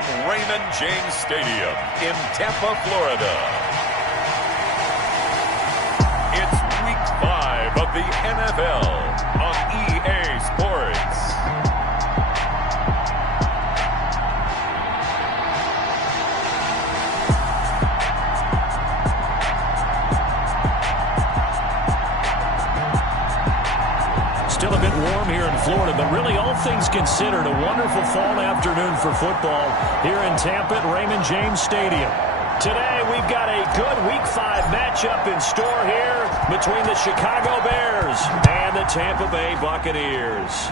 from Raymond James Stadium in Tampa, Florida. It's Week 5 of the NFL on EA Sports. Still a bit warm here in Florida, but really all things considered, a wonderful fall afternoon for football here in Tampa at Raymond James Stadium. Today we've got a good Week 5 matchup in store here between the Chicago Bears and the Tampa Bay Buccaneers.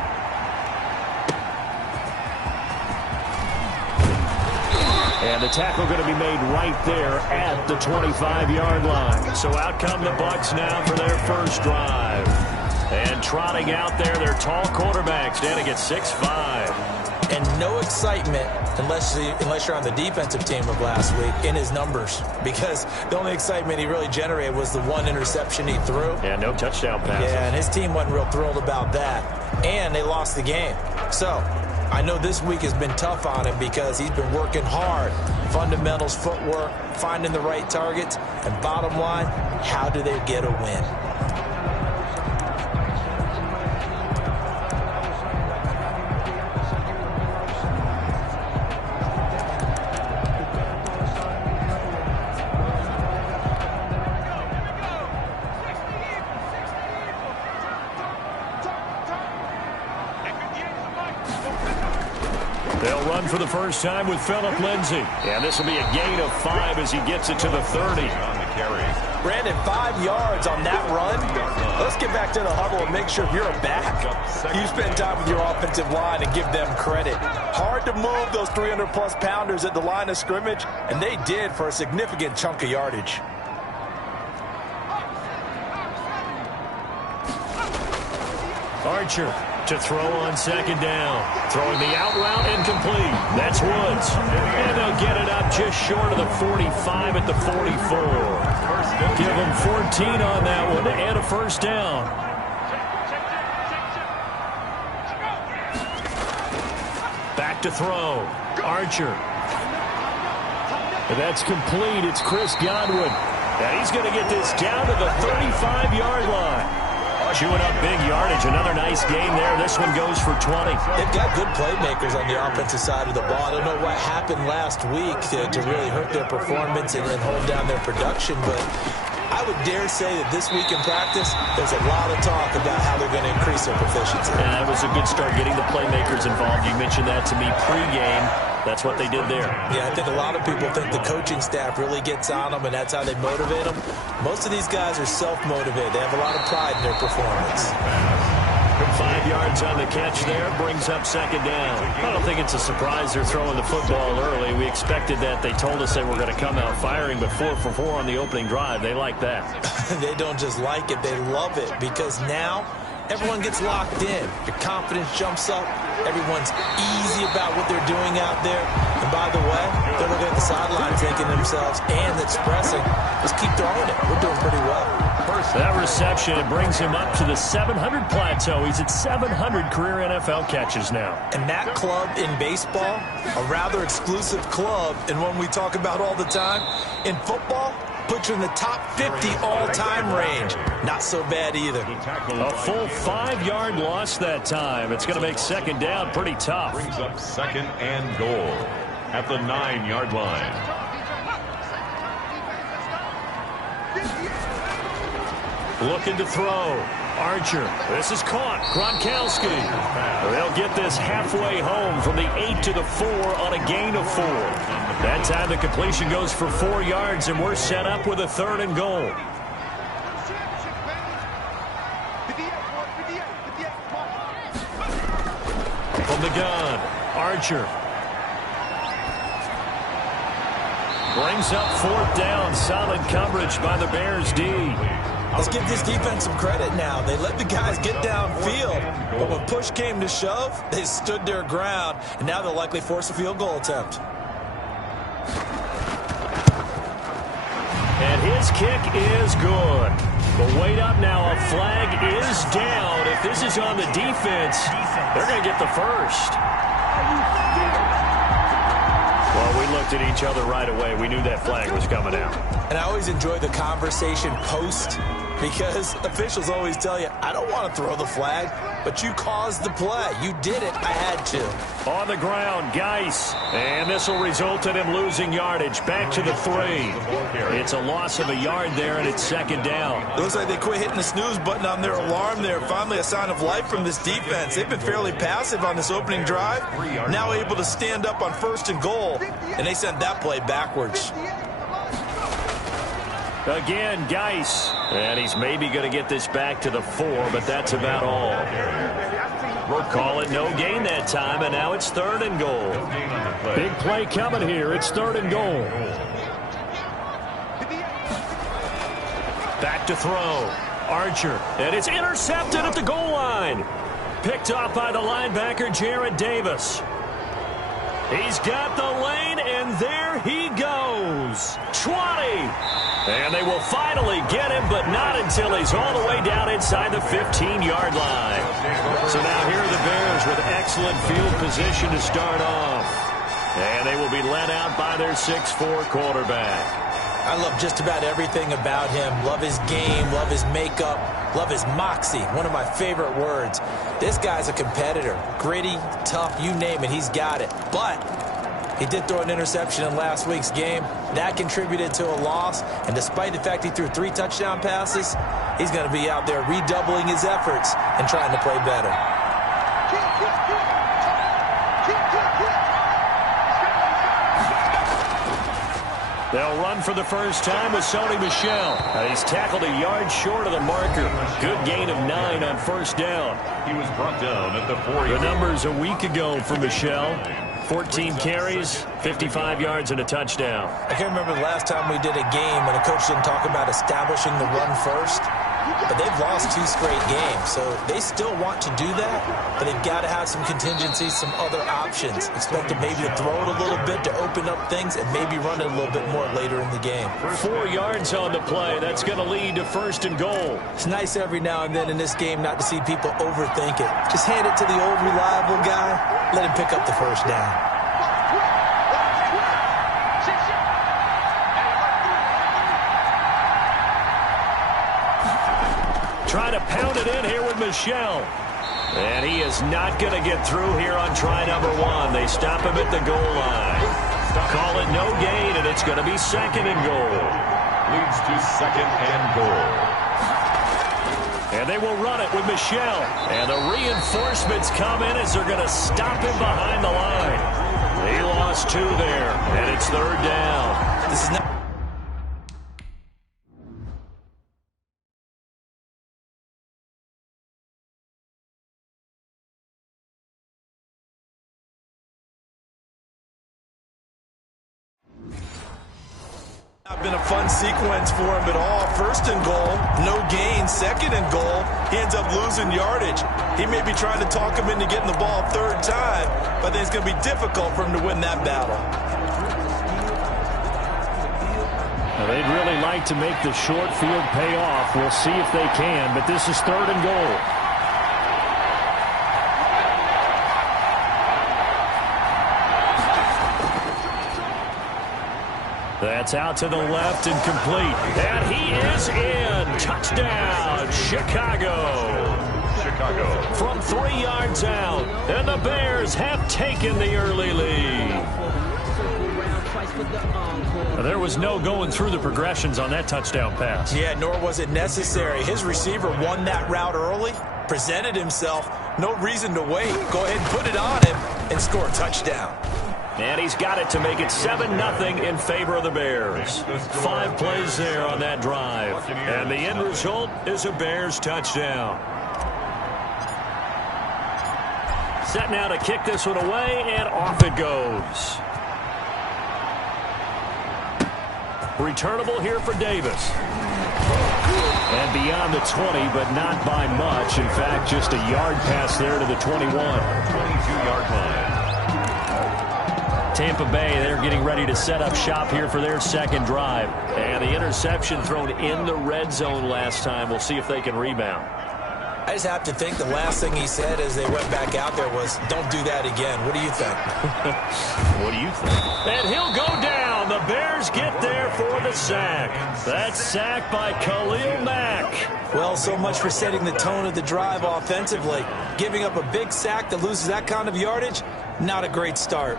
And the tackle going to be made right there at the 25-yard line. So out come the Bucs now for their first drive. And trotting out there, their tall quarterback standing at 6'5". And no excitement unless you're on the defensive team of last week in his numbers, because the only excitement he really generated was the one interception he threw. Yeah, no touchdown passes. Yeah, and his team wasn't real thrilled about that. And they lost the game. So I know this week has been tough on him because he's been working hard. Fundamentals, footwork, finding the right targets. And bottom line, how do they get a win? They'll run for the first time with Phillip Lindsay. And this will be a gain of 5 as he gets it to the 30. Brandon, 5 yards on that run. Let's get back to the huddle and make sure you're back. You spend time with your offensive line and give them credit. Hard to move those 300-plus pounders at the line of scrimmage, and they did for a significant chunk of yardage. Archer to throw on second down. Throwing the out route incomplete. That's Woods. And they'll get it up just short of the 45 at the 44. Give them 14 on that one and a first down. Back to throw. Archer. And that's complete. It's Chris Godwin. And he's going to get this down to the 35-yard line. Chewing up big yardage. Another nice game there. This one goes for 20. They've got good playmakers on the offensive side of the ball. I don't know what happened last week to really hurt their performance and hold down their production, but I would dare say that this week in practice, there's a lot of talk about how they're going to increase their proficiency. And that was a good start getting the playmakers involved. You mentioned that to me pregame. That's what they did there. Yeah, I think a lot of people think the coaching staff really gets on them, and that's how they motivate them. Most of these guys are self-motivated. They have a lot of pride in their performance. 5 yards on the catch there, brings up second down. I don't think it's a surprise they're throwing the football early. We expected that. They told us they were going to come out firing, but 4 for 4 on the opening drive. They like that. They don't just like it, they love it, because now everyone gets locked in. Your confidence jumps up. Everyone's easy about what they're doing out there. And by the way, they're looking at the sidelines thinking to themselves and expressing, just keep throwing it. We're doing pretty well. That reception, it brings him up to the 700 plateau. He's at 700 career NFL catches now. And that club in baseball, a rather exclusive club, and one we talk about all the time. In football, puts you in the top 50 all-time range. Not so bad either. A full 5-yard loss that time. It's going to make second down pretty tough. Brings up second and goal at the 9-yard line. Looking to throw. Archer. This is caught. Gronkowski. They'll get this halfway home from the 8 to the 4 on a gain of 4. That time the completion goes for 4 yards, and we're set up with a 3rd and goal. From the gun, Archer. Brings up 4th down. Solid coverage by the Bears D. Let's give this defense some credit now. They let the guys get downfield, but when push came to shove, they stood their ground, and now they'll likely force a field goal attempt. And his kick is good. But wait up now, a flag is down. If this is on the defense, they're going to get the first. looked at each other right away. We knew that flag was coming out. And I always enjoy the conversation post, because officials always tell you, I don't want to throw the flag, but you caused the play. You did it. I had to. On the ground, Geis. And this will result in him losing yardage. Back to the 3. It's a loss of a yard there, and it's second down. It looks like they quit hitting the snooze button on their alarm there. Finally a sign of life from this defense. They've been fairly passive on this opening drive. Now able to stand up on 1st and goal, and they sent that play backwards. Again, Geis. And he's maybe going to get this back to the 4, but that's about all. We'll call it no gain that time, and now it's 3rd and goal. Big play coming here. It's 3rd and goal. Back to throw. Archer. And it's intercepted at the goal line. Picked off by the linebacker, Jared Davis. He's got the lane, and there he goes. 20. And they will finally get him, but not until he's all the way down inside the 15-yard line. So now here are the Bears with excellent field position to start off. And they will be led out by their 6'4" quarterback. I love just about everything about him. Love his game, love his makeup, love his moxie, one of my favorite words. This guy's a competitor. Gritty, tough, you name it, he's got it. But he did throw an interception in last week's game. That contributed to a loss. And despite the fact he threw 3 touchdown passes, he's going to be out there redoubling his efforts and trying to play better. They'll run for the first time with Sony Michel. He's tackled a yard short of the marker. Good gain of 9 on 1st down. He was brought down at the 4. The numbers a week ago for Michel. 14 carries, 55 yards, and a touchdown. I can't remember the last time we did a game and a coach didn't talk about establishing the run first. But they've lost 2 straight games, so they still want to do that, but they've got to have some contingencies, some other options. Expect them maybe to throw it a little bit to open up things and maybe run it a little bit more later in the game. 4 yards on the play. That's going to lead to 1st and goal. It's nice every now and then in this game not to see people overthink it. Just hand it to the old reliable guy. Let him pick up the 1st down. Trying to pound it in here with Michel. And he is not going to get through here on try number 1. They stop him at the goal line. Call it no gain, and it's going to be 2nd and goal. Leads to 2nd and goal. And they will run it with Michel. And the reinforcements come in as they're going to stop him behind the line. He lost 2 there, and it's 3rd down. This is not been a fun sequence for him at all. 1st and goal, no gain. 2nd and goal, he ends up losing yardage. He may be trying to talk him into getting the ball 3rd time, but then it's going to be difficult for him to win that battle. Now, they'd really like to make the short field pay off. We'll see if they can, but this is 3rd and goal. That's out to the left and complete. And he is in. Touchdown, Chicago. From 3 yards out. And the Bears have taken the early lead. There was no going through the progressions on that touchdown pass. Yeah, nor was it necessary. His receiver won that route early, presented himself. No reason to wait. Go ahead and put it on him and score a touchdown. And he's got it to make it 7-0 in favor of the Bears. 5 plays there on that drive. And the end result is a Bears touchdown. Set now to kick this one away, and off it goes. Returnable here for Davis. And beyond the 20, but not by much. In fact, just a yard pass there to the 21. 22-yard line. Tampa Bay, they're getting ready to set up shop here for their 2nd drive. And the interception thrown in the red zone last time. We'll see if they can rebound. I just have to think the last thing he said as they went back out there was, don't do that again. What do you think? What do you think? And he'll go down. Buccaneers get there for the sack. That sack by Khalil Mack. Well, so much for setting the tone of the drive offensively. Giving up a big sack that loses that kind of yardage, not a great start.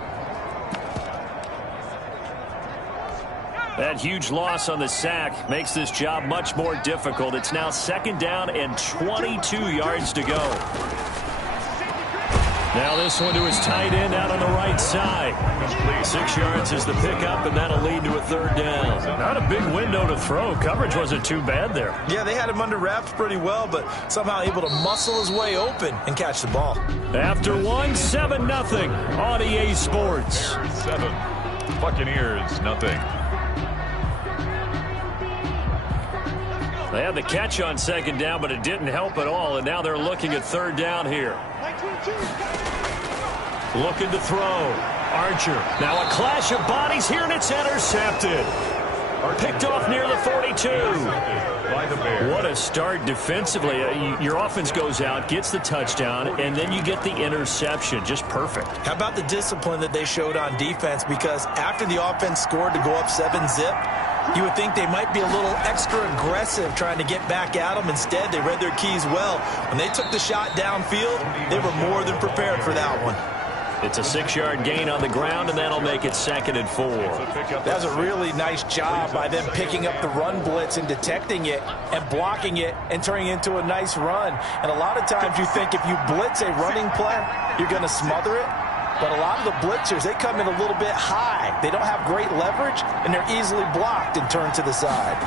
That huge loss on the sack makes this job much more difficult. It's now 2nd down and 22 yards to go. Now this one to his tight end out on the right side. 6 yards is the pickup, and that'll lead to a 3rd down. Not a big window to throw. Coverage wasn't too bad there. Yeah, they had him under wraps pretty well, but somehow able to muscle his way open and catch the ball. After one, 7-0 on EA Sports. 7, Buccaneers, nothing. They had the catch on 2nd down, but it didn't help at all, and now they're looking at 3rd down here. Looking to throw. Archer. Now a clash of bodies here, and it's intercepted. Picked off near the 42. What a start defensively. Your offense goes out, gets the touchdown, and then you get the interception. Just perfect. How about the discipline that they showed on defense? Because after the offense scored to go up 7-zip, you would think they might be a little extra aggressive trying to get back at them. Instead, they read their keys well. When they took the shot downfield, they were more than prepared for that one. It's a 6-yard gain on the ground, and that'll make it 2nd and 4. That was a really nice job by them picking up the run blitz and detecting it and blocking it and turning it into a nice run. And a lot of times you think if you blitz a running play, you're going to smother it. But a lot of the blitzers, they come in a little bit high. They don't have great leverage, and they're easily blocked and turned to the side.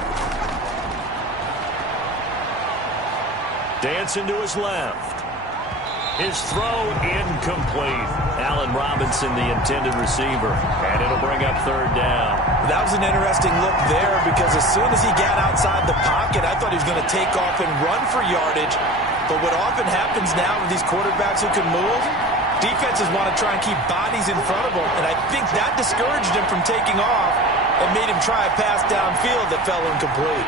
Dancing to his left. His throw incomplete. Allen Robinson, the intended receiver. And it'll bring up 3rd down. That was an interesting look there because as soon as he got outside the pocket, I thought he was going to take off and run for yardage. But what often happens now with these quarterbacks who can move, defenses want to try and keep bodies in front of them. And I think that discouraged him from taking off and made him try a pass downfield that fell incomplete.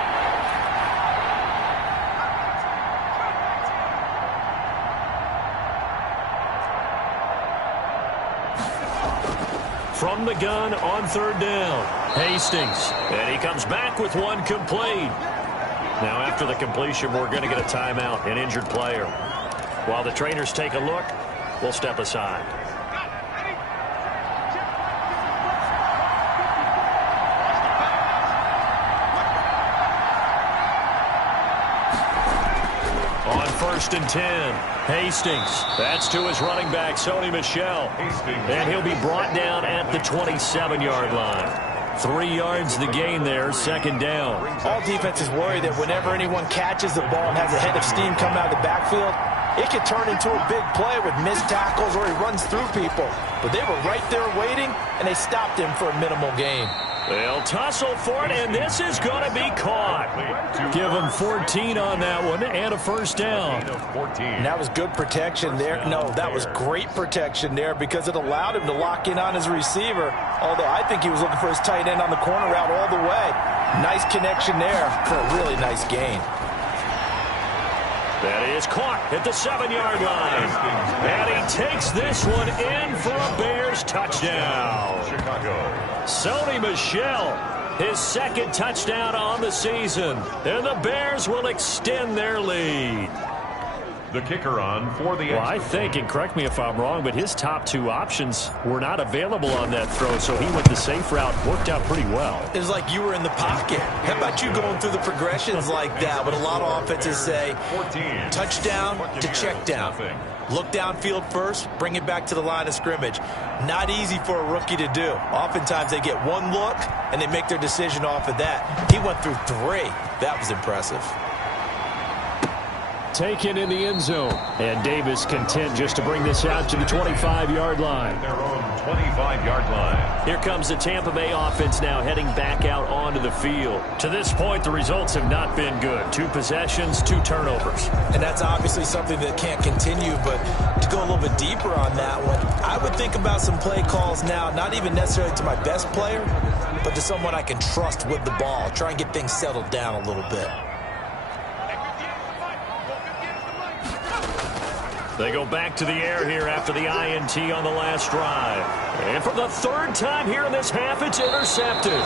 From the gun on 3rd down. Hastings. And he comes back with one complete. Now after the completion, we're going to get a timeout, an injured player. While the trainers take a look, we'll step aside. On 1st and 10, Hastings. That's to his running back, Sony Michel. And he'll be brought down at the 27-yard line. 3 yards the gain there, 2nd down. All defenses worry that whenever anyone catches the ball and has a head of steam coming out of the backfield, it could turn into a big play with missed tackles or he runs through people. But they were right there waiting, and they stopped him for a minimal gain. They'll tussle for it, and this is going to be caught. Give him 14 on that one and a 1st down. And that was good protection there. No, that was great protection there because it allowed him to lock in on his receiver, although I think he was looking for his tight end on the corner route all the way. Nice connection there for a really nice gain. That is caught at the 7-yard line. And he takes this one in for a Bears touchdown. Chicago. Sony Michel, his 2nd touchdown on the season. And the Bears will extend their lead. The kicker on for the Well, I think, and correct me if I'm wrong, but his top 2 options were not available on that throw, so he went the safe route. Worked out pretty well. It was like you were in the pocket. How about you going through the progressions like that? But a lot of offenses say touchdown to check down. Look downfield first, bring it back to the line of scrimmage. Not easy for a rookie to do. Oftentimes they get one look, and they make their decision off of that. He went through 3. That was impressive. Taken in the end zone. And Davis content just to bring this out to the 25-yard line. Their own 25-yard line. Here comes the Tampa Bay offense now heading back out onto the field. To this point, the results have not been good. 2 possessions, 2 turnovers. And that's obviously something that can't continue, but to go a little bit deeper on that one, I would think about some play calls now, not even necessarily to my best player, but to someone I can trust with the ball. Try and get things settled down a little bit. They go back to the air here after the INT on the last drive. And for the third time here in this half, it's intercepted.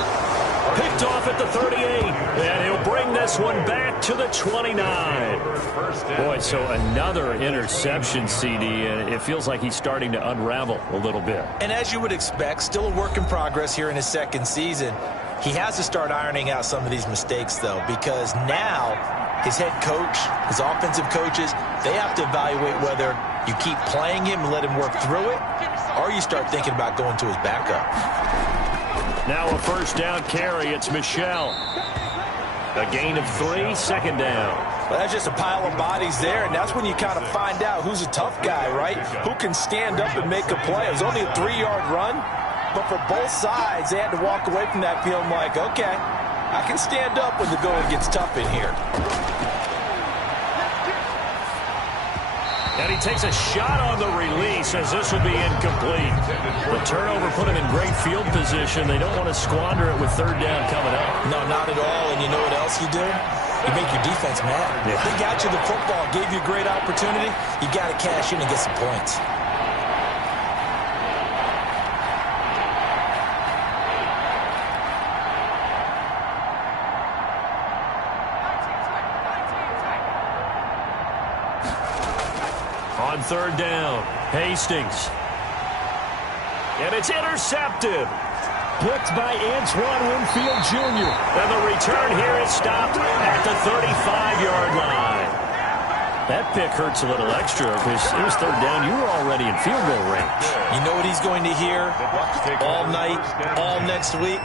Picked off at the 38. And he'll bring this one back to the 29. Boy, so another interception, CD, and it feels like he's starting to unravel a little bit. And as you would expect, still a work in progress here in his second season. He has to start ironing out some of these mistakes, though, because now his head coach, his offensive coaches, they have to evaluate whether you keep playing him and let him work through it, or you start thinking about going to his backup. Now a first down carry. It's Michel. A gain of 3, second down. Well, that's just a pile of bodies there, and that's when you kind of find out who's a tough guy, right? Who can stand up and make a play. It was only a 3-yard run, but for both sides, they had to walk away from that feeling like, okay, I can stand up when the going gets tough in here. And he takes a shot on the release as this will be incomplete. The turnover put him in great field position. They don't want to squander it with third down coming up. No, not at all. And you know what else you do? You make your defense mad. Yeah. They got you the football, gave you a great opportunity. You got to cash in and get some points. On third down, Hastings. And it's intercepted. Picked by Antoine Winfield Jr. And the return here is stopped at the 35-yard line. That pick hurts a little extra because it was third down. You were already in field goal range. You know what he's going to hear all night, all next week?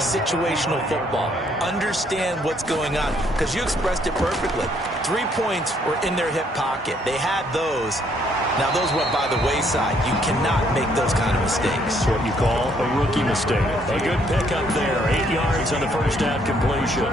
Situational football. Understand what's going on, because you expressed it perfectly. 3 points were in their hip pocket. They had those. Now, those went by the wayside. You cannot make those kind of mistakes. What you call a rookie mistake. A good pickup there. 8 yards on the first down completion.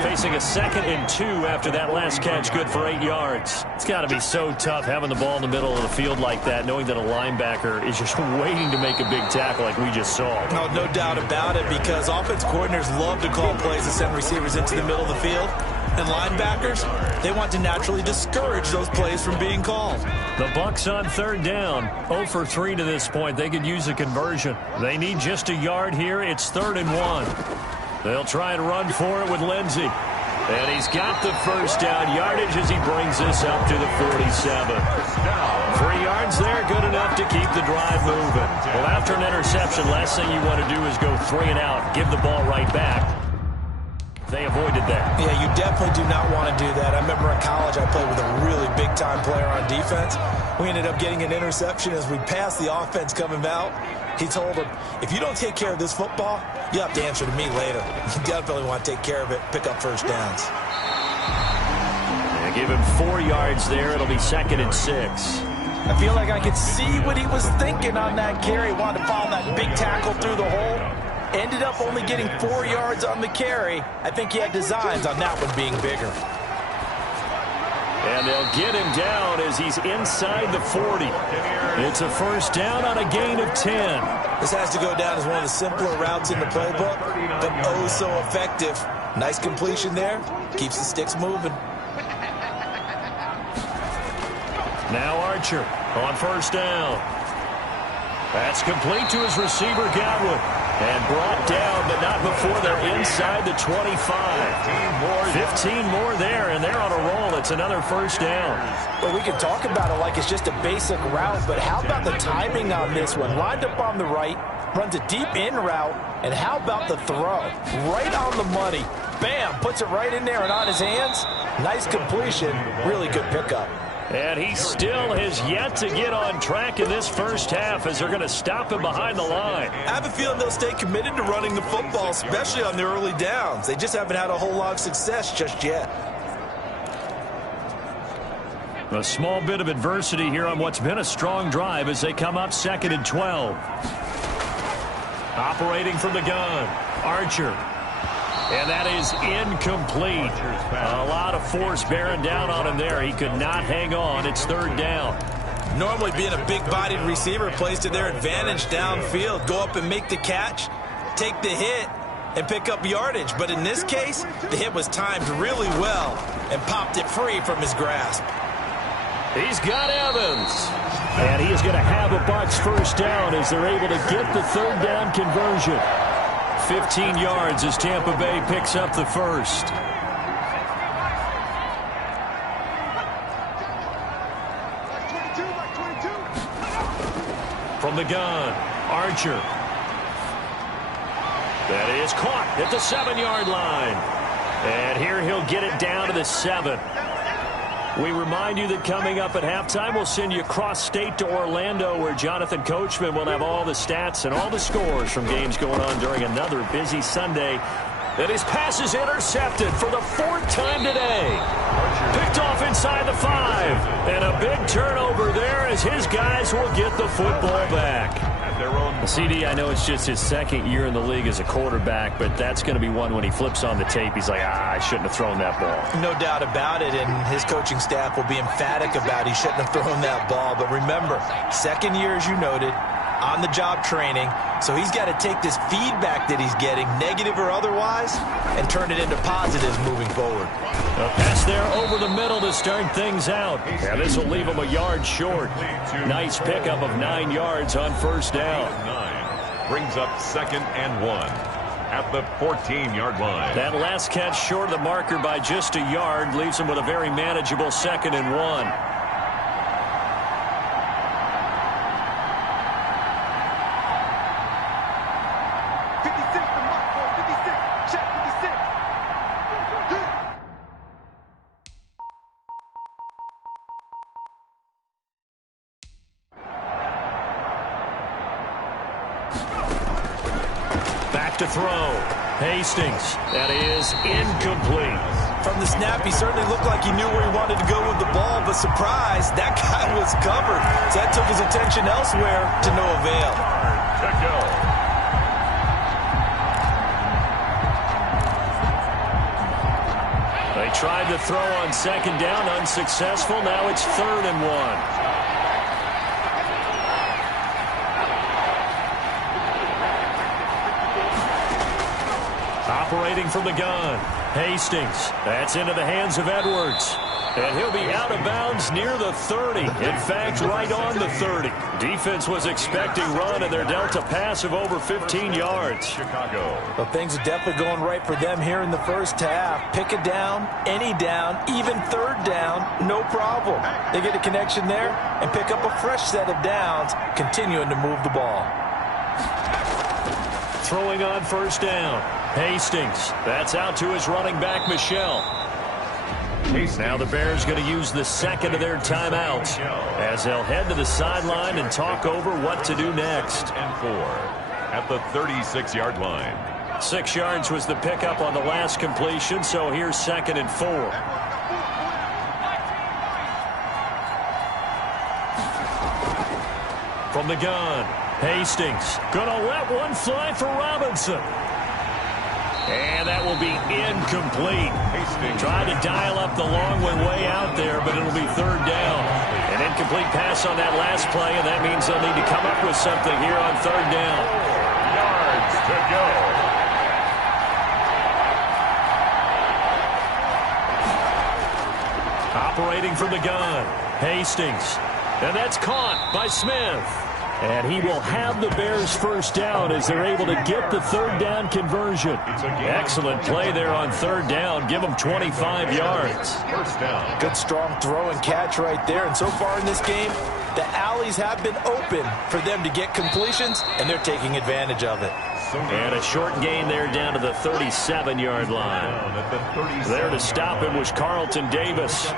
Facing a 2nd and 2 after that last catch. Good for 8 yards. It's got to be so tough having the ball in the middle of the field like that, knowing that a linebacker is just waiting to make a big tackle like we just saw. No doubt about it, because offense coordinators love to call plays and send receivers into the middle of the field. And linebackers, they want to naturally discourage those plays from being called. The Bucs on third down, 0 for 3 to this point. They could use a conversion. They need just a yard here. It's 3rd and 1. They'll try and run for it with Lindsey. And he's got the first down yardage as he brings this up to the 47. 3 yards there, good enough to keep the drive moving. Well, after an interception, last thing you want to do is go 3 and out, give the ball right back. They avoided that. Yeah, you definitely do not want to do that. I remember in college I played with a really big-time player on defense. We ended up getting an interception as we passed the offense coming out. He told him, if you don't take care of this football, you have to answer to me later. You definitely want to take care of it, pick up first downs. Give him 4 yards there. It'll be 2nd and 6. I feel like I could see what he was thinking on that carry. Wanted to follow that big tackle through the hole. Ended up only getting 4 yards on the carry. I think he had designs on that one being bigger. And they'll get him down as he's inside the 40. It's a first down on a gain of 10. This has to go down as one of the simpler routes in the playbook, but oh so effective. Nice completion there. Keeps the sticks moving. Now Archer on first down. That's complete to his receiver, Godwin. And brought down, but not before they're inside the 25. 15 more there, and they're on a roll. It's another first down. Well, we can talk about it like it's just a basic route, but how about the timing on this one? Lined up on the right, runs a deep in route, and how about the throw? Right on the money. Bam, puts it right in there and on his hands. Nice completion, really good pickup. And he still has yet to get on track in this first half as they're going to stop him behind the line. I have a feeling they'll stay committed to running the football, especially on the early downs. They just haven't had a whole lot of success just yet. A small bit of adversity here on what's been a strong drive as they come up 2nd and 12. Operating from the gun, Archer. And that is incomplete. A lot of force bearing down on him there. He could not hang on. It's 3rd down. Normally being a big-bodied receiver plays to their advantage downfield. Go up and make the catch, take the hit, and pick up yardage. But in this case, the hit was timed really well and popped it free from his grasp. He's got Evans. And he is going to have a Bucs first down as they're able to get the third down conversion. 15 yards as Tampa Bay picks up the first. From the gun, Archer. That is caught at the 7-yard line. And here he'll get it down to the 7. We remind you that coming up at halftime, we'll send you cross-state to Orlando, where Jonathan Coachman will have all the stats and all the scores from games going on during another busy Sunday. And his pass is intercepted for the 4th time today. Picked off inside the 5. And a big turnover there as his guys will get the football back. CD, I know it's just his 2nd year in the league as a quarterback, but that's going to be one when he flips on the tape. He's like, I shouldn't have thrown that ball. No doubt about it, and his coaching staff will be emphatic about he shouldn't have thrown that ball. But remember, 2nd year, as you noted, on-the-job training, so he's got to take this feedback that he's getting, negative or otherwise, and turn it into positives moving forward. A pass there over the middle to start things out. Yeah, this will leave him a yard short. Nice pickup of 9 yards on first down. 9 brings up 2nd and 1 at the 14-yard line. That last catch short of the marker by just a yard leaves him with a very manageable 2nd and 1. To throw. Hastings. That is incomplete. From the snap, he certainly looked like he knew where he wanted to go with the ball, but surprise, that guy was covered. So that took his attention elsewhere to no avail. To go. They tried to throw on 2nd down, unsuccessful. Now it's 3rd and 1. Operating from the gun, Hastings. That's into the hands of Edwards. And he'll be out of bounds near the 30. In fact, right on the 30. Defense was expecting run, and they're dealt a pass of over 15 yards. Chicago. Well, things are definitely going right for them here in the first half. Pick a down, any down, even 3rd down, no problem. They get a connection there and pick up a fresh set of downs, continuing to move the ball. Throwing on first down. Hastings. That's out to his running back, Michel. Now the Bears going to use the 2nd of their timeouts as they'll head to the sideline and talk over what to do next. And 4 at the 36-yard line. 6 yards was the pickup on the last completion, so here's 2nd and 4. From the gun, Hastings. Gonna let one fly for Robinson. And that will be incomplete. Hastings tried to dial up the long one way out there, but it'll be 3rd down. An incomplete pass on that last play, and that means they'll need to come up with something here on 3rd down. 4 yards to go. Operating from the gun, Hastings. And that's caught by Smith. And he will have the Bears first down as they're able to get the 3rd down conversion. Excellent play there on 3rd down. Give them 25 yards. First down. Good strong throw and catch right there. And so far in this game, the alleys have been open for them to get completions, and they're taking advantage of it. And a short gain there down to the 37-yard line. There to stop him was Carlton Davis. 3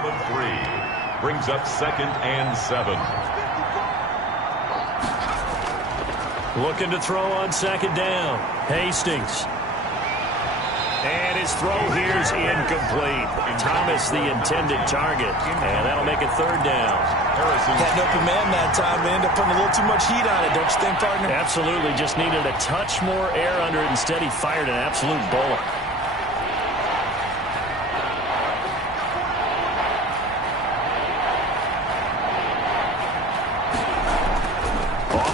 brings up 2nd and 7. Looking to throw on 2nd down. Hastings. And his throw here's incomplete. Thomas the intended target. And that'll make it 3rd down. Had an open man that time. They end up putting a little too much heat on it, don't you think, partner? Absolutely. Just needed a touch more air under it. Instead, he fired an absolute bullet.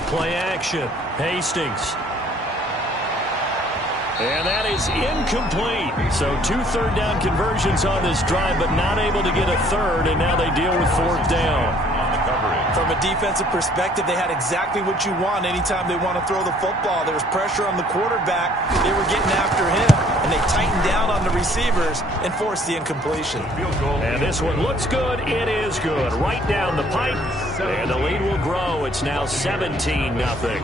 Play action. Hastings. And that is incomplete. So 2 third-down conversions on this drive, but not able to get a third, and now they deal with 4th down. From a defensive perspective, they had exactly what you want anytime they want to throw the football. There was pressure on the quarterback. They were getting after him, and they tightened down on the receivers and forced the incompletion. And this one looks good. It is good. Right down the pipe, and the lead will grow. It's now 17-0.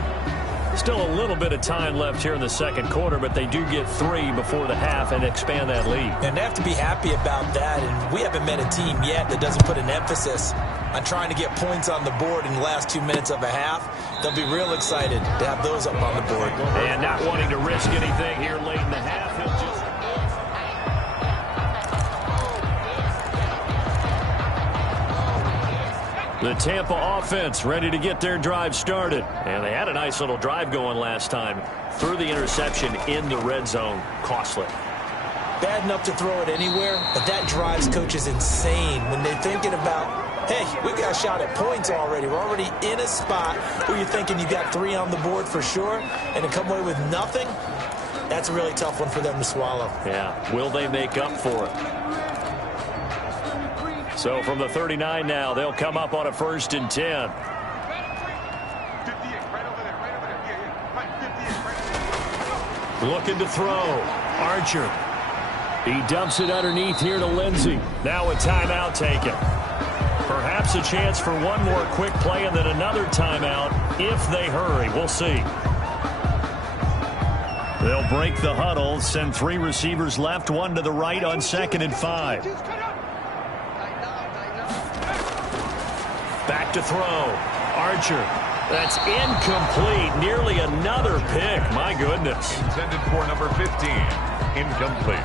Still a little bit of time left here in the second quarter, but they do get 3 before the half and expand that lead. And they have to be happy about that, and we haven't met a team yet that doesn't put an emphasis on trying to get points on the board in the last 2 minutes of a half. They'll be real excited to have those up on the board. And not wanting to risk anything here late in the half, he'll just... The Tampa offense ready to get their drive started. And they had a nice little drive going last time. Threw the interception in the red zone. Costly. Bad enough to throw it anywhere, but that drives coaches insane when they're thinking about, hey, we got a shot at points already. We're already in a spot where you're thinking you got 3 on the board for sure, and to come away with nothing, that's a really tough one for them to swallow. Yeah, will they make up for it? So from the 39 now, they'll come up on a 1st and 10. Looking to throw. Archer. He dumps it underneath here to Lindsey. Now a timeout taken. Perhaps a chance for one more quick play and then another timeout if they hurry. We'll see. They'll break the huddle, send 3 receivers left, 1 to the right on 2nd and 5. Back to throw. Archer. That's incomplete. Nearly another pick. My goodness. Intended for number 15. Incomplete.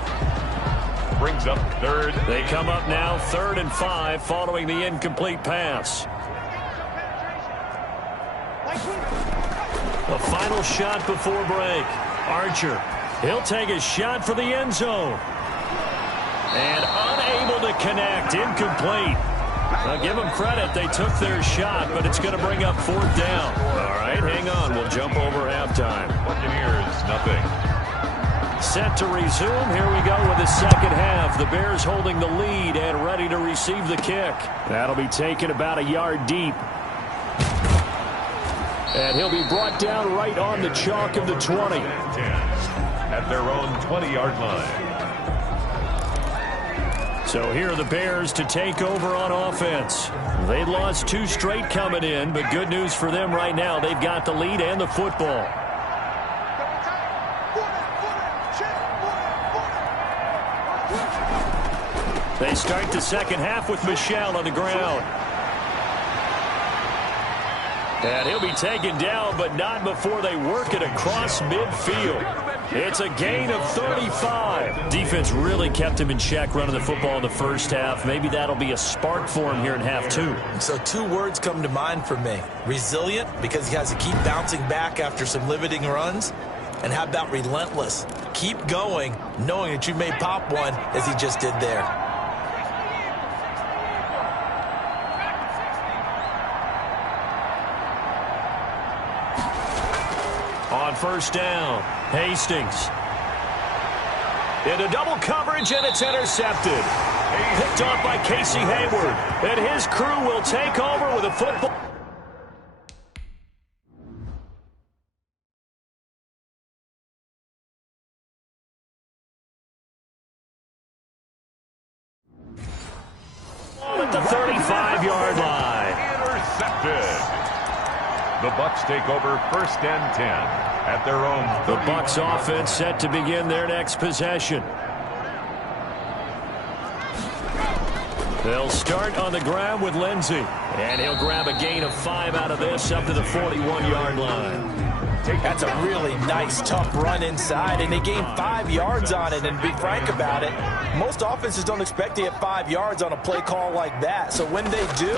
Brings up 3rd. They come up now 3rd and 5 following the incomplete pass. The final shot before break. Archer. He'll take a shot for the end zone. And unable to connect. Incomplete. Now, give them credit. They took their shot, but it's going to bring up 4th down. All right, hang on. We'll jump over halftime. Buccaneers, nothing. Set to resume. Here we go with the second half. The Bears holding the lead and ready to receive the kick. That'll be taken about a yard deep. And he'll be brought down right on the chalk of the 20. At their own 20-yard line. So here are the Bears to take over on offense. They lost 2 straight coming in, but good news for them right now. They've got the lead and the football. They start the second half with Michel on the ground. And he'll be taken down, but not before they work it across midfield. It's a gain of 35. Defense really kept him in check running the football in the first half. Maybe that'll be a spark for him here in half 2. So 2 words come to mind for me. Resilient, because he has to keep bouncing back after some limiting runs. And how about relentless? Keep going, knowing that you may pop one, as he just did there. On 1st down, Hastings. Into double coverage, and it's intercepted. Picked off by Casey Hayward. And his crew will take over with a football. At the 35-yard line. Intercepted. The Bucs take over 1st and 10 at their own. The Bucs offense set to begin their next possession. They'll start on the ground with Lindsey. And he'll grab a gain of 5 out of this up to the 41-yard line. That's a really nice, tough run inside, and they gained 5 yards on it. And to be frank about it, most offenses don't expect to get 5 yards on a play call like that. So when they do,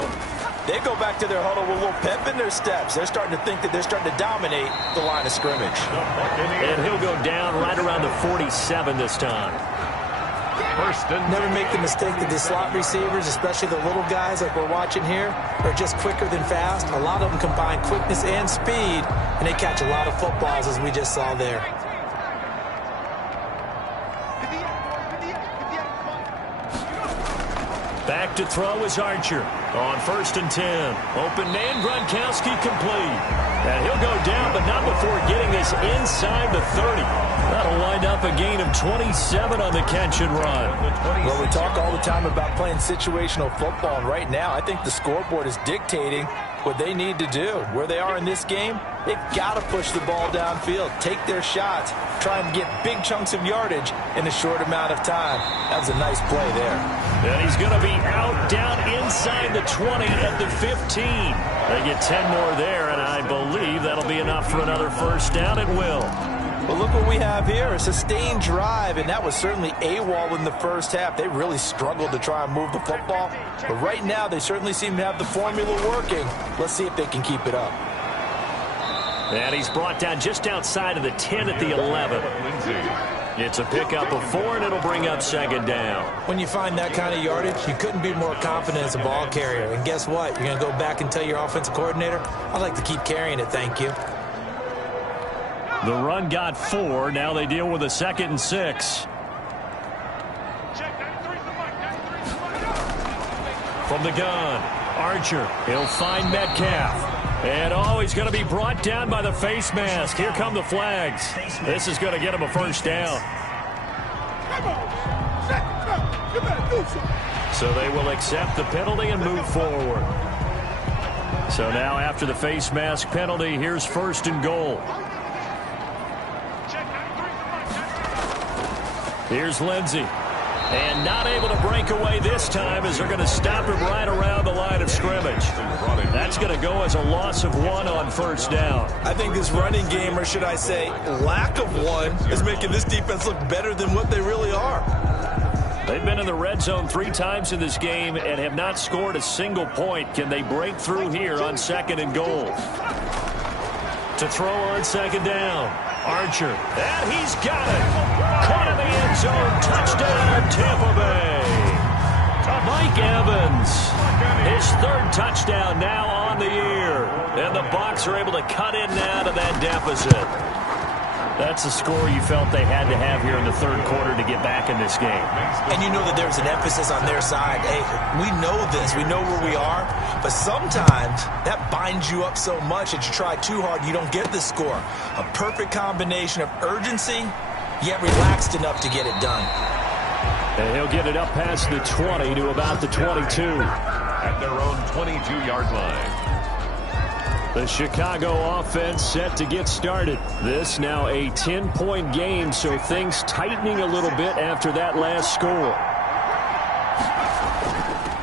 they go back to their huddle with a little pep in their steps. They're starting to think that they're starting to dominate the line of scrimmage. And he'll go down right around the 47 this time. Never make the mistake that the slot receivers, especially the little guys like we're watching here, are just quicker than fast. A lot of them combine quickness and speed, and they catch a lot of footballs, as we just saw there. Back to throw is Archer on 1st and 10. Open man, Gronkowski complete. And he'll go down, but not before getting this inside the 30. That'll wind up a gain of 27 on the catch and run. Well, we talk all the time about playing situational football, and right now I think the scoreboard is dictating what they need to do. Where they are in this game, they've got to push the ball downfield, take their shots, try and get big chunks of yardage in a short amount of time. That was a nice play there. And he's going to be out down inside the 20 at the 15. They get 10 more there, and I believe that'll be enough for another first down. It will. Well, look what we have here, a sustained drive, and that was certainly AWOL in the first half. They really struggled to try and move the football, but right now they certainly seem to have the formula working. Let's see if they can keep it up. And he's brought down just outside of the 10 at the 11. It's a pickup of 4, and it'll bring up 2nd down. When you find that kind of yardage, you couldn't be more confident as a ball carrier. And guess what? You're going to go back and tell your offensive coordinator, I'd like to keep carrying it, thank you. The run got 4. Now they deal with a 2nd and 6. From the gun, Archer. He'll find Metcalf. And, he's going to be brought down by the face mask. Here come the flags. This is going to get him a first down. So they will accept the penalty and move forward. So now after the face mask penalty, here's 1st and goal. Here's Lindsey. And not able to break away this time as they're going to stop him right around the line of scrimmage. That's going to go as a loss of 1 on 1st down. I think this running game, or should I say lack of one, is making this defense look better than what they really are. They've been in the red zone 3 times in this game and have not scored a single point. Can they break through here on 2nd and goal? To throw on 2nd down. Archer. And he's got it. Caught in the end zone. Touchdown, Tampa Bay. Mike Evans. His 3rd touchdown now on the year. And the Bucs are able to cut in now to that deficit. That's a score you felt they had to have here in the 3rd quarter to get back in this game. And you know that there's an emphasis on their side. Hey, we know this. We know where we are. But sometimes that binds you up so much that you try too hard, you don't get the score. A perfect combination of urgency, yet relaxed enough to get it done. And he'll get it up past the 20 to about the 22. At their own 22-yard line. The Chicago offense set to get started. This now a 10-point game, so things tightening a little bit after that last score.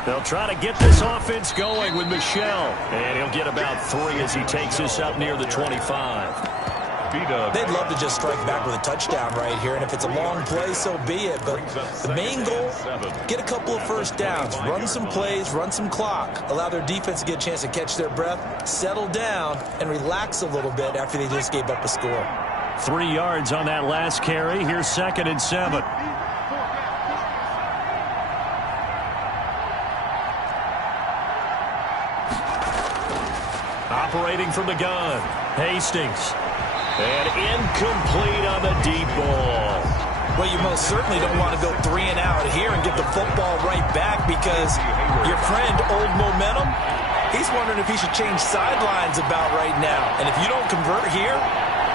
They'll try to get this offense going with Michel. And he'll get about 3 as he takes this up near the 25. They'd love to just strike back with a touchdown right here, and if it's a long play, so be it. But the main goal, get a couple of first downs, run some plays, run some clock, allow their defense to get a chance to catch their breath, settle down, and relax a little bit after they just gave up a score. 3 yards on that last carry. Here's 2nd and 7. Operating from the gun, Hastings. And incomplete on the deep ball. Well, you most certainly don't want to go 3 and out here and get the football right back because your friend, Old Momentum, he's wondering if he should change sidelines about right now. And if you don't convert here,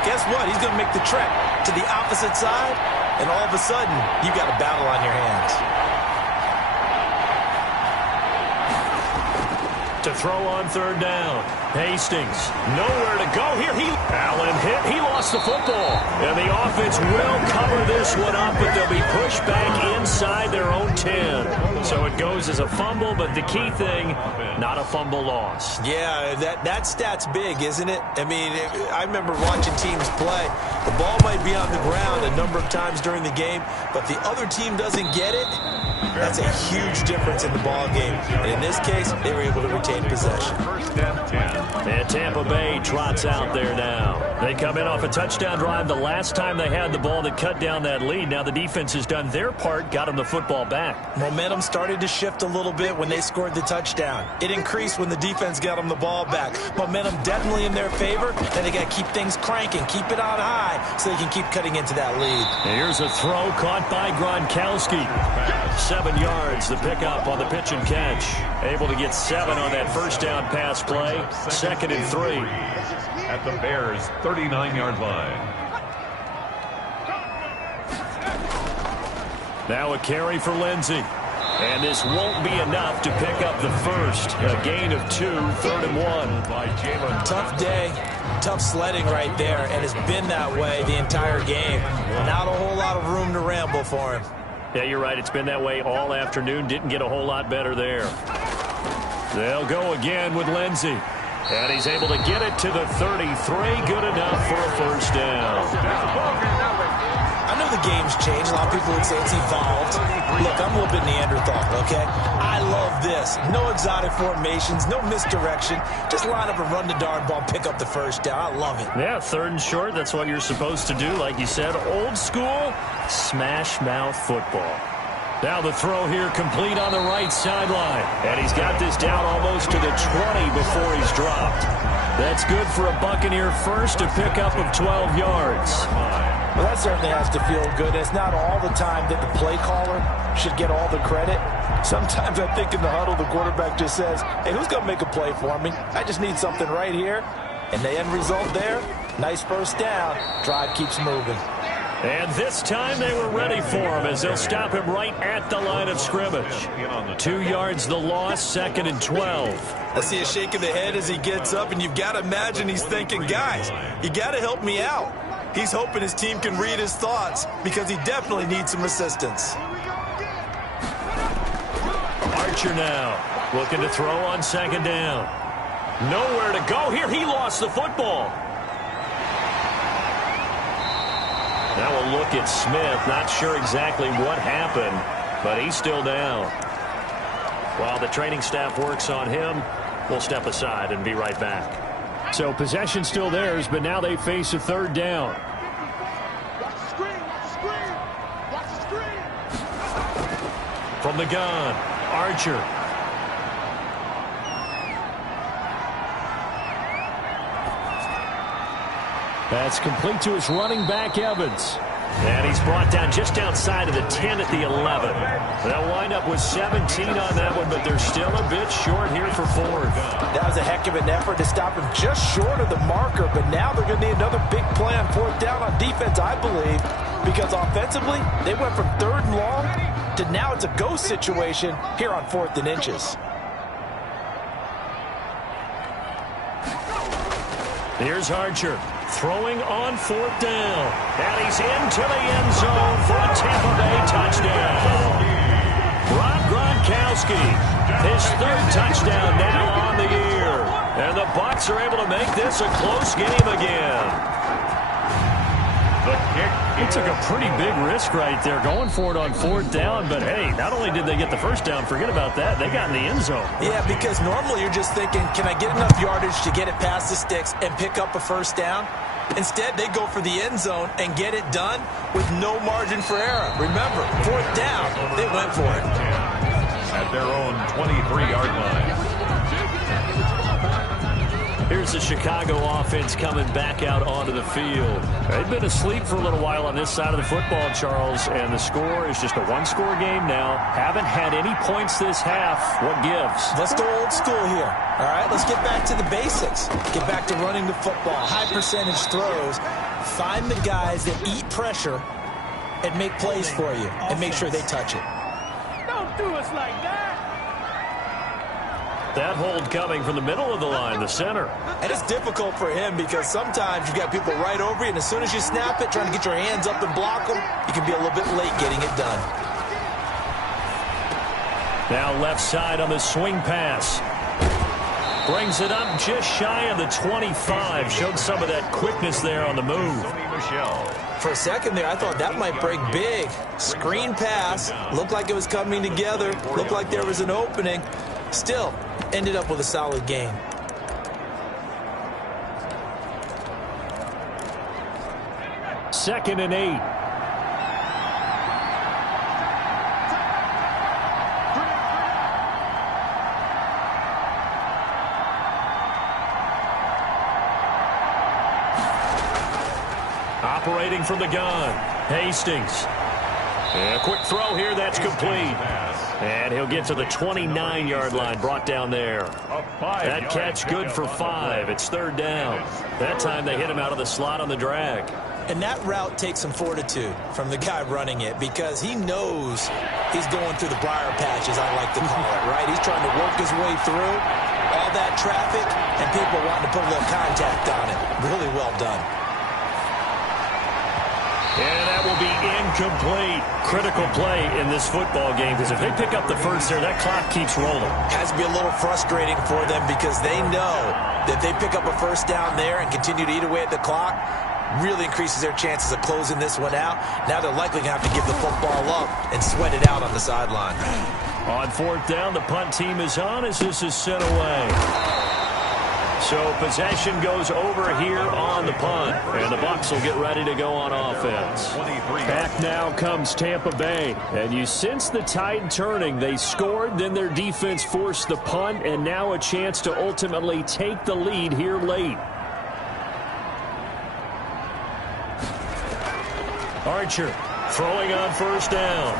guess what? He's going to make the trek to the opposite side, and all of a sudden, you've got a battle on your hands. To throw on 3rd down. Hastings, nowhere to go here. Allen hit. He lost the football. And the offense will cover this one up, but they'll be pushed back inside their own 10. So it goes as a fumble, but the key thing, not a fumble loss. Yeah, that stat's big, isn't it? I mean, I remember watching teams play. The ball might be on the ground a number of times during the game, but the other team doesn't get it. That's a huge difference in the ball game. And in this case, they were able to retain gain possession. First and 10. And Tampa Bay trots out there now. They come in off a touchdown drive the last time they had the ball that cut down that lead. Now the defense has done their part, got them the football back. Momentum started to shift a little bit when they scored the touchdown. It increased when the defense got them the ball back. Momentum definitely in their favor. Then they got to keep things cranking, keep it on high so they can keep cutting into that lead. And here's a throw caught by Gronkowski. 7 yards, the pickup on the pitch and catch. Able to get 7 on that first down pass play. 2nd and 3. At the Bears' 39-yard line. Now a carry for Lindsey. And this won't be enough to pick up the first. A gain of 2, 3rd and 1. By Jalen. Tough day, tough sledding right there, and it's been that way the entire game. Not a whole lot of room to ramble for him. Yeah, you're right. It's been that way all afternoon. Didn't get a whole lot better there. They'll go again with Lindsey. And he's able to get it to the 33. Good enough for a first down. I know the game's changed. A lot of people would say it's evolved. Look, I'm a little bit Neanderthal, okay? I love this. No exotic formations, no misdirection. Just line up and run the darn ball, pick up the first down. I love it. Yeah, 3rd and short. That's what you're supposed to do. Like you said, old school, smash mouth football. Now the throw here complete on the right sideline. And he's got this down almost to the 20 before he's dropped. That's good for a Buccaneer first, a pickup of 12 yards. Well, that certainly has to feel good. It's not all the time that the play caller should get all the credit. Sometimes I think in the huddle, the quarterback just says, hey, who's going to make a play for me? I just need something right here. And the end result there, nice first down. Drive keeps moving. And this time they were ready for him as they'll stop him right at the line of scrimmage. 2 yards the loss, 2nd and 12. I see a shake of the head as he gets up, and you've got to imagine he's thinking, guys, you got to help me out. He's hoping his team can read his thoughts because he definitely needs some assistance. Archer now looking to throw on 2nd down. Nowhere to go here. He lost the football. Now we'll look at Smith. Not sure exactly what happened, but he's still down. While the training staff works on him, we'll step aside and be right back. So possession still theirs, but now they face a 3rd down. From the gun, Archer. That's complete to his running back, Evans. And he's brought down just outside of the 10 at the 11. They'll wind up with 17 on that one, but they're still a bit short here for 4th. That was a heck of an effort to stop him just short of the marker, but now they're going to need another big play on 4th down on defense, I believe, because offensively, they went from 3rd and long to now it's a go situation here on 4th and inches. Here's Archer throwing on 4th down. And he's into the end zone for a Tampa Bay touchdown. Rob Gronkowski, his 3rd touchdown now on the year. And the Bucs are able to make this a close game again. The kick. He took a pretty big risk right there going for it on 4th down. But, hey, not only did they get the first down, forget about that, they got in the end zone. Yeah, because normally you're just thinking, can I get enough yardage to get it past the sticks and pick up a first down? Instead, they go for the end zone and get it done with no margin for error. Remember, 4th down, they went for it. At their own 23-yard line. Here's the Chicago offense coming back out onto the field. They've been asleep for a little while on this side of the football, Charles, and the score is just a one-score game now. Haven't had any points this half. What gives? Let's go old school here. All right, let's get back to the basics. Get back to running the football, high percentage throws. Find the guys that eat pressure and make plays for you and make sure they touch it. Don't do us like that. That hold coming from the middle of the line, the center. And it's difficult for him because sometimes you've got people right over you, and as soon as you snap it, trying to get your hands up and block them, you can be a little bit late getting it done. Now left side on the swing pass. Brings it up just shy of the 25. Showed some of that quickness there on the move. For a second there, I thought that might break big. Screen pass. Looked like it was coming together. Looked like there was an opening. Still, ended up with a solid game. Second and 8. Operating from the gun, Hastings. And a quick throw here, that's complete. And he'll get to the 29-yard line, brought down there. That catch good for 5. It's third down. That time they hit him out of the slot on the drag. And that route takes some fortitude from the guy running it because he knows he's going through the briar patch, as I like to call it, right? He's trying to work his way through all that traffic and people wanting to put a little contact on it. Really well done. And that will be incomplete. Critical play in this football game because if they pick up the first there, that clock keeps rolling. Has to be a little frustrating for them because they know that they pick up a first down there and continue to eat away at the clock, really increases their chances of closing this one out. Now they're likely going to have to give the football up and sweat it out on the sideline. On fourth down, the punt team is on as this is sent away. So possession goes over here on the punt, and the Bucs will get ready to go on offense. Back now comes Tampa Bay, and you sense the tide turning. They scored, then their defense forced the punt, and now a chance to ultimately take the lead here late. Archer throwing on first down.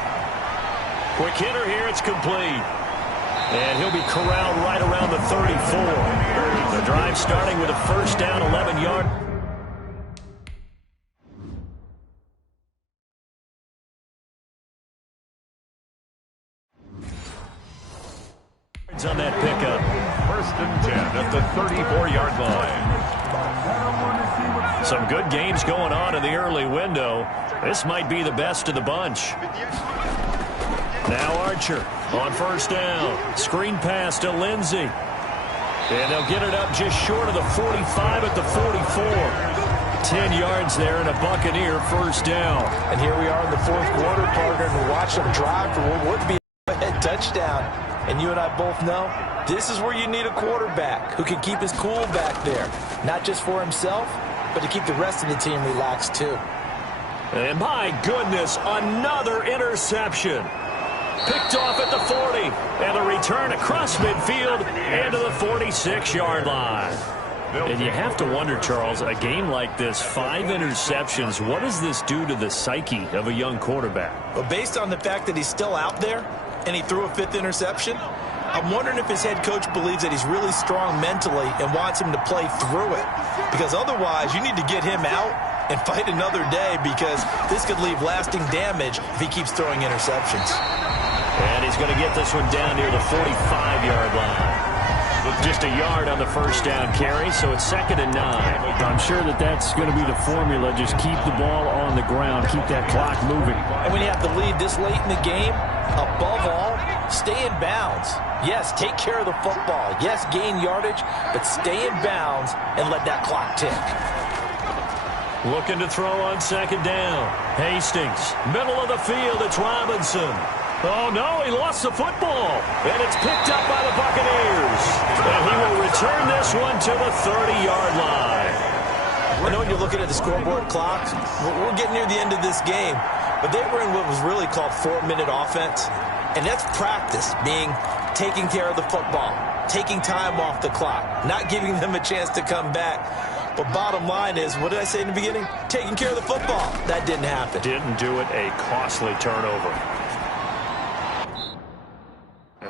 Quick hitter here, it's complete. And he'll be corralled right around the 34. The drive starting with a first down, 11-yard. On that pickup. First and 10 at the 34-yard line. Some good games going on in the early window. This might be the best of the bunch. Now Archer on first down. Screen pass to Lindsey. And they'll get it up just short of the 45 at the 44. 10 yards there and a Buccaneer first down. And here we are in the fourth quarter, partner, and we watch them drive for what would be a touchdown. And you and I both know this is where you need a quarterback who can keep his cool back there. Not just for himself, but to keep the rest of the team relaxed too. And my goodness, another interception. Picked off at the 40, and a return across midfield and to the 46-yard line. And you have to wonder, Charles, a game like this, 5 interceptions, what does this do to the psyche of a young quarterback? Well, based on the fact that he's still out there and he threw a 5th interception, I'm wondering if his head coach believes that he's really strong mentally and wants him to play through it. Because otherwise, you need to get him out and fight another day because this could leave lasting damage if he keeps throwing interceptions. And he's going to get this one down near the 45-yard line. With just a yard on the first down carry, so it's second and 9. I'm sure that that's going to be the formula. Just keep the ball on the ground. Keep that clock moving. And when you have the lead this late in the game, above all, stay in bounds. Yes, take care of the football. Yes, gain yardage, but stay in bounds and let that clock tick. Looking to throw on second down. Hastings, middle of the field, it's Robinson. Oh, no, he lost the football. And it's picked up by the Buccaneers. And he will return this one to the 30-yard line. I know when you're looking at the scoreboard clock, we're getting near the end of this game. But they were in what was really called 4-minute offense. And that's practice, being taking care of the football, taking time off the clock, not giving them a chance to come back. But bottom line is, what did I say in the beginning? Taking care of the football. That didn't happen. Didn't do it, a costly turnover.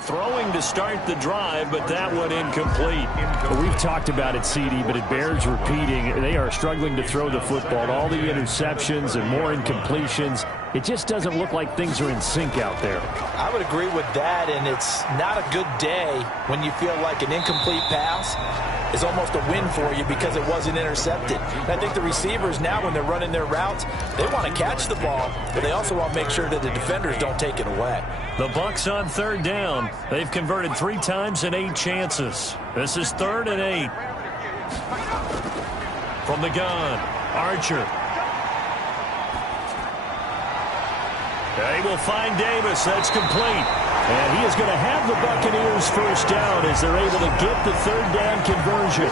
Throwing to start the drive, but that one incomplete. Well, we've talked about it, CD, but it bears repeating. They are struggling to throw the football. All the interceptions and more incompletions. It just doesn't look like things are in sync out there. I would agree with that, and it's not a good day when you feel like an incomplete pass is almost a win for you because it wasn't intercepted. And I think the receivers now, when they're running their routes, they want to catch the ball, but they also want to make sure that the defenders don't take it away. The Bucs on third down. They've converted 3 times in 8 chances. This is 3rd and 8. From the gun, Archer. They will find Davis. That's complete. And he is going to have the Buccaneers first down as they're able to get the third down conversion.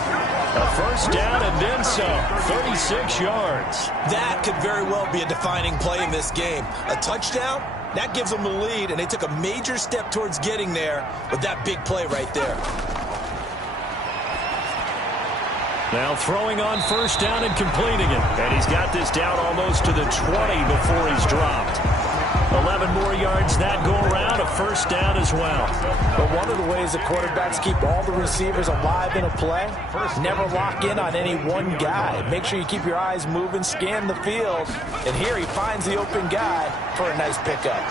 A first down and then some, 36 yards. That could very well be a defining play in this game. A touchdown, that gives them the lead, and they took a major step towards getting there with that big play right there. Now throwing on first down and completing it. And he's got this down almost to the 20 before he's dropped. 11 more yards that go around, a first down as well. But one of the ways that quarterbacks keep all the receivers alive in a play, never lock in on any one guy. Make sure you keep your eyes moving, scan the field. And here he finds the open guy for a nice pickup.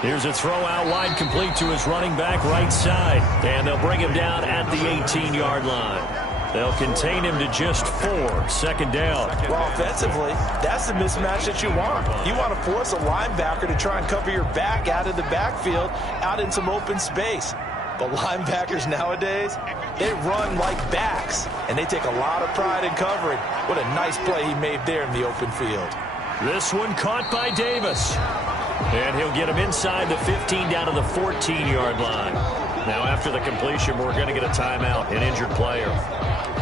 Here's a throw out wide, complete to his running back right side. And they'll bring him down at the 18-yard line. They'll contain him to just 4, second down. Well, offensively, that's the mismatch that you want. You want to force a linebacker to try and cover your back out of the backfield, out in some open space. But linebackers nowadays, they run like backs, and they take a lot of pride in covering. What a nice play he made there in the open field. This one caught by Davis. And he'll get him inside the 15 down to the 14-yard line. Now after the completion, we're going to get a timeout, an injured player.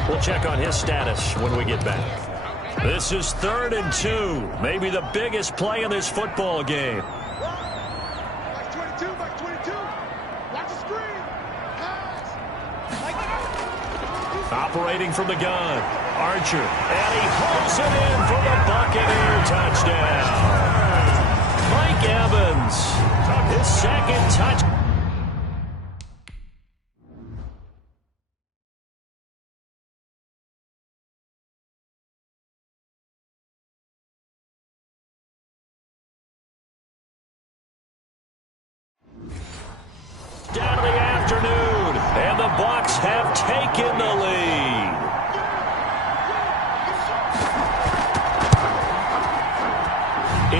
We'll check on his status when we get back. This is 3rd and 2, maybe the biggest play in this football game. Back 22, back 22. Watch the screen. Pass. Operating from the gun, Archer, and he hauls it in for the Buccaneer touchdown. Mike Evans, his second touchdown. Down to the afternoon, and the Bucs have taken the lead.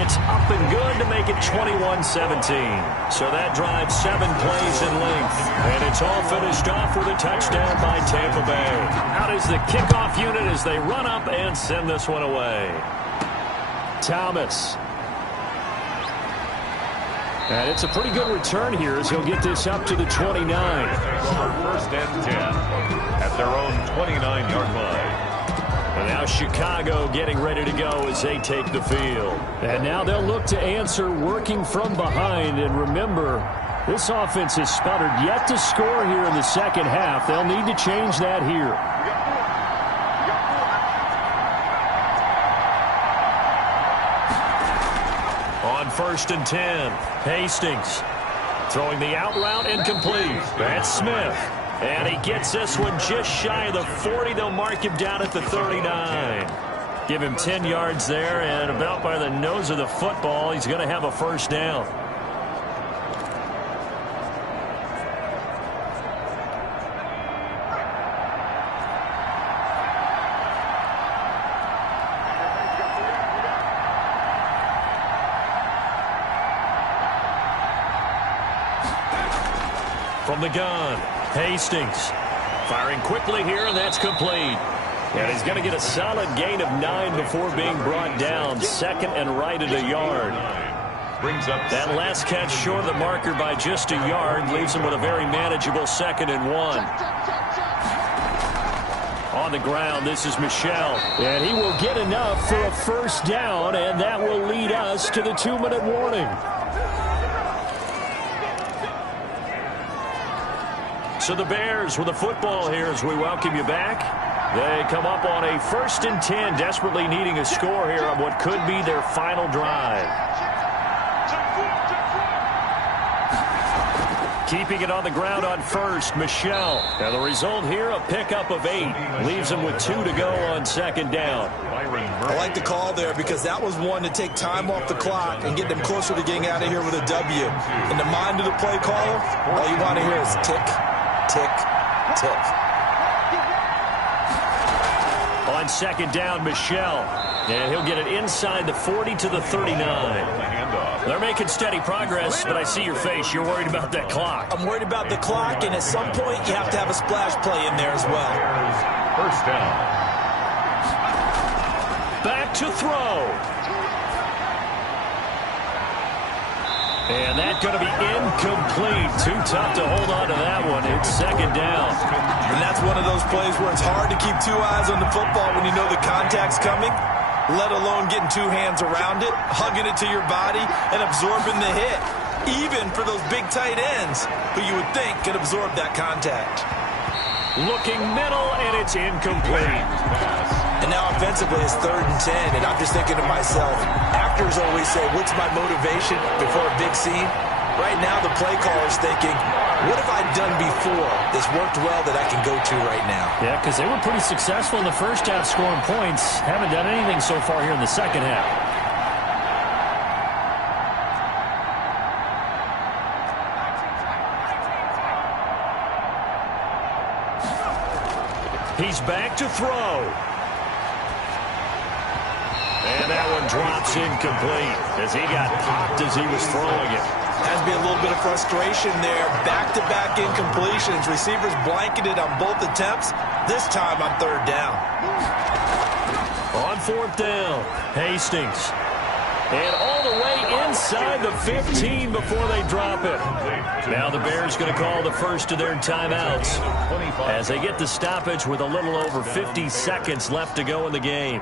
It's up and good to make it 21-17. So that drives 7 plays in length. And it's all finished off with a touchdown by Tampa Bay. Out is the kickoff unit as they run up and send this one away. Thomas. And it's a pretty good return here as he'll get this up to the 29. First and 10 at their own 29-yard line. And now Chicago getting ready to go as they take the field. And now they'll look to answer working from behind. And remember, this offense has sputtered yet to score here in the second half. They'll need to change that here. On 1st and 10, Hastings throwing the out route incomplete. That's Smith. And he gets this one just shy of the 40. They'll mark him down at the 39. Give him 10 yards there, and about by the nose of the football, he's going to have a first down. From the gun, Hastings firing quickly here, and that's complete. And he's going to get a solid gain of 9 before being brought down. Second and right at a yard. That last catch short of the marker by just a yard leaves him with a very manageable 2nd and 1. On the ground, this is Michel. And he will get enough for a first down, and that will lead us to the 2-minute warning. So the Bears with the football here as we welcome you back. They come up on a 1st and 10, desperately needing a score here on what could be their final drive. Keeping it on the ground on 1st, Michel. And the result here, a pickup of 8. Leaves them with 2 to go on 2nd down. I like the call there because that was one to take time off the clock and get them closer to getting out of here with a W. In the mind of the play caller, all you want to hear is tick, tick, tick. On 2nd down, Michel. And he'll get it inside the 40 to the 39. They're making steady progress, but I see your face. You're worried about that clock. I'm worried about the clock, and at some point you have to have a splash play in there as well. First down. Back to throw. And that going to be incomplete. Too tough to hold on to that one. It's second down. And that's one of those plays where it's hard to keep two eyes on the football when you know the contact's coming, let alone getting two hands around it, hugging it to your body, and absorbing the hit, even for those big tight ends who you would think could absorb that contact. Looking middle, and it's incomplete. And now offensively it's 3rd and 10, and I'm just thinking to myself, actors always say, what's my motivation before a big scene? Right now the play caller's thinking, what have I done before that's worked well that I can go to right now? Yeah, because they were pretty successful in the first half scoring points. Haven't done anything so far here in the second half. He's back to throw. And that one drops incomplete as he got popped as he was throwing it. Has to be a little bit of frustration there. Back-to-back incompletions. Receivers blanketed on both attempts. This time on 3rd down. On 4th down, Hastings. And all the way inside the 15 before they drop it. Now the Bears going to call the first of their timeouts as they get the stoppage with a little over 50 seconds left to go in the game.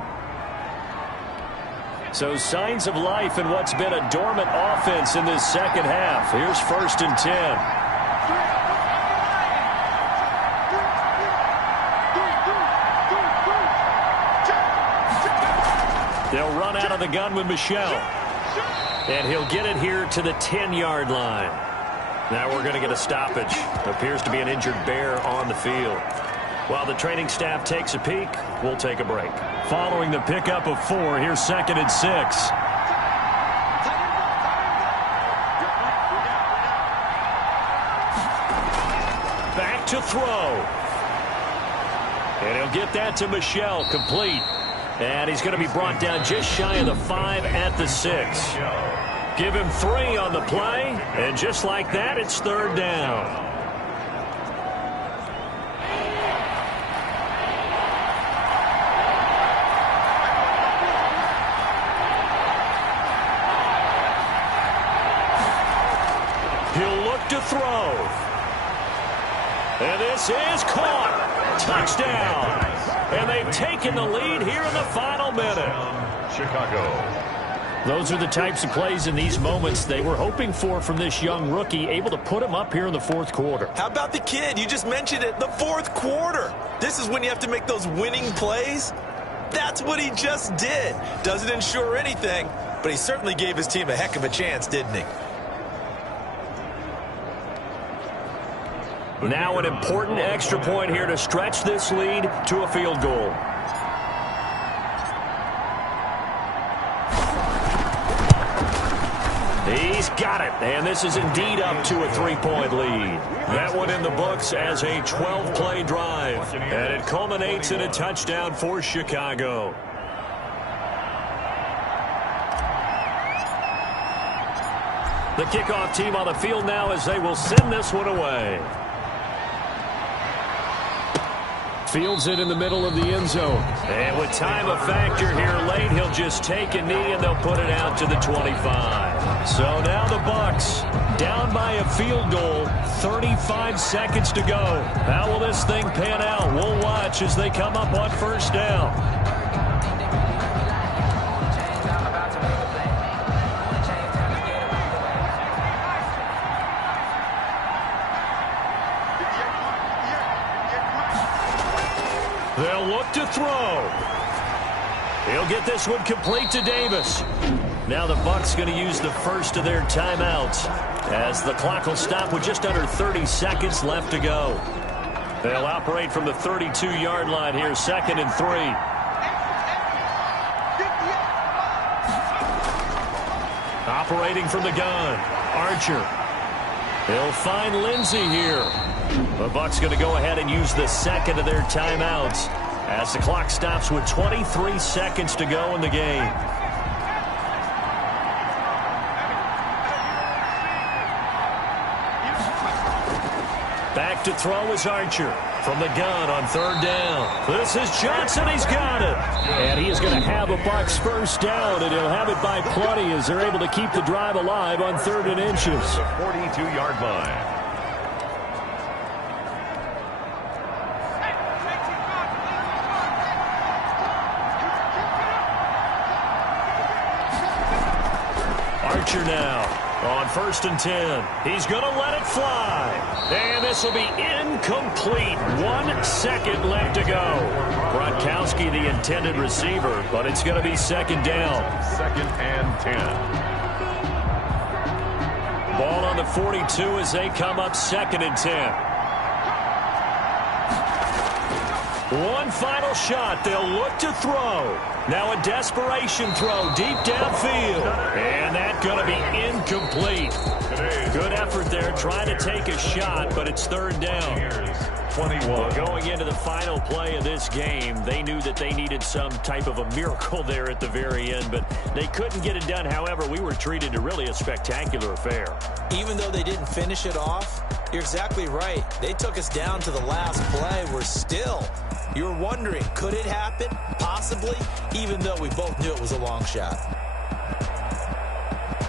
So signs of life in what's been a dormant offense in this second half. Here's 1st and 10. They'll run out of the gun with Michel. And he'll get it here to the 10-yard line. Now we're going to get a stoppage. Appears to be an injured Bear on the field. While the training staff takes a peek, we'll take a break. Following the pickup of 4, here's 2nd and 6. Back to throw. And he'll get that to Michel, complete. And he's going to be brought down just shy of the 5 at the 6. Give him 3 on the play, and just like that, it's 3rd down. He'll look to throw. And this is caught. Touchdown. And they've taken the lead here in the final minute. Chicago. Those are the types of plays in these moments they were hoping for from this young rookie, able to put him up here in the 4th quarter. How about the kid? You just mentioned it, the 4th quarter. This is when you have to make those winning plays. That's what he just did. Doesn't ensure anything, but he certainly gave his team a heck of a chance, didn't he? Now an important extra point here to stretch this lead to a field goal. He's got it, and this is indeed up to a 3-point lead. That one in the books as a 12-play drive, and it culminates in a touchdown for Chicago. The kickoff team on the field now as they will send this one away. Fields it in the middle of the end zone. And with time a factor here late, he'll just take a knee and they'll put it out to the 25. So now the Bucs down by a field goal, 35 seconds to go. How will this thing pan out? We'll watch as they come up on 1st down. They'll look to throw. He'll get this one complete to Davis. Now the Bucs going to use the first of their timeouts as the clock will stop with just under 30 seconds left to go. They'll operate from the 32-yard line here, 2nd and 3. Operating from the gun, Archer. He'll find Lindsey here. The Bucs going to go ahead and use the 2nd of their timeouts as the clock stops with 23 seconds to go in the game. Back to throw is Archer. from the gun on 3rd down. This is Johnson. He's got it. And he is going to have a Bucs first down, and he'll have it by plenty as they're able to keep the drive alive on 3rd and inches. The 42-yard line. Archer now on 1st and 10. He's going to let it fly. And this will be incomplete. 1 second left to go. Gronkowski, the intended receiver, but it's going to be 2nd down. 2nd and 10. Ball on the 42 as they come up 2nd and 10. One final shot. They'll look to throw. Now a desperation throw deep downfield. And that's going to be incomplete. Good effort there trying to take a shot, but it's 3rd down. 21. Going into the final play of this game, they knew that they needed some type of a miracle there at the very end, but they couldn't get it done. However, we were treated to really a spectacular affair. Even though they didn't finish it off, you're exactly right. They took us down to the last play. We're still, you're wondering, could it happen? Possibly, even though we both knew it was a long shot.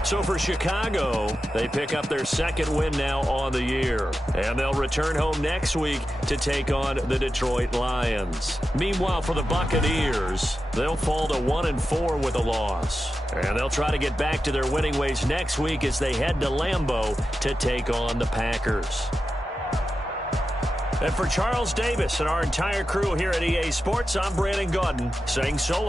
So for Chicago, they pick up their 2nd win now on the year. And they'll return home next week to take on the Detroit Lions. Meanwhile, for the Buccaneers, they'll fall to 1-4 with a loss. And they'll try to get back to their winning ways next week as they head to Lambeau to take on the Packers. And for Charles Davis and our entire crew here at EA Sports, I'm Brandon Gaudin saying so long.